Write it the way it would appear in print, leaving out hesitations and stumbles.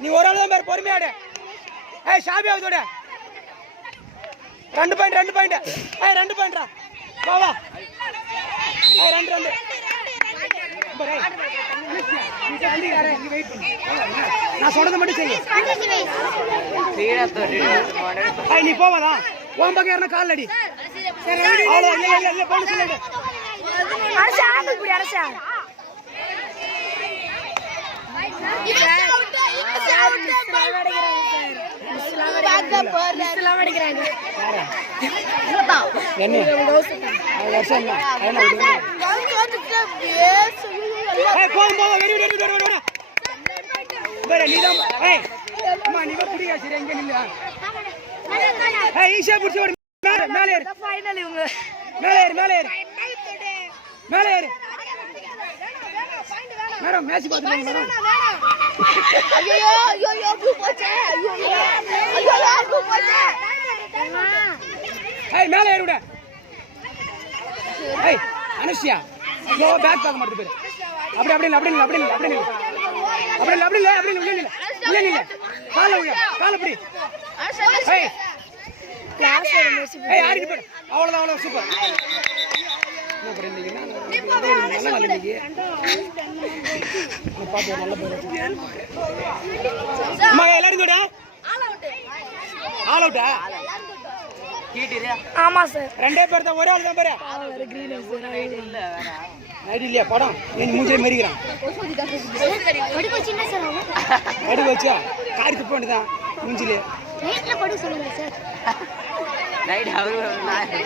நீ ஒரு ஆள் தான் பேர் பொறுமையாடு. ஷாபி ஆகுதோட 2 பாயிண்ட் 2 பாயிண்ட் 2 பாயிண்ட்ரா வா 2 நான் சொல்றத மட்டும் செய்ய. நீ போவாதா உன் பக்கம் யாருன்னா கால் அடி. அவ்வளோ இல்ல போன சொல்லிடு. மேடம் மேட்ச் பாத்துறீங்க மேடம். ஐயோ ஐயோ ஐயோ ப்ளூ போச்சே. ஐயோ ஐயோ ஐயோ ப்ளூ போச்சே. மேல ஏறுடா. அனுஷ்யா ஐயோ பேக் பார்க்க மாட்டே பேரு. அப்படி இல்ல கால உள்ள கால அப்படி. கிளாஸ் ஆடிட்டு போடு. அவ்வளவுதான் சூப்பர். ஆமா சார் 2 பேர் தான் ஒரே ஆள் தான் பாரு. இல்லையா படம் மூஞ்சிலே மறிக்கிறான். எடுக்க வச்சா காரி துப்ப வேண்டியதான் மூஞ்சிலே.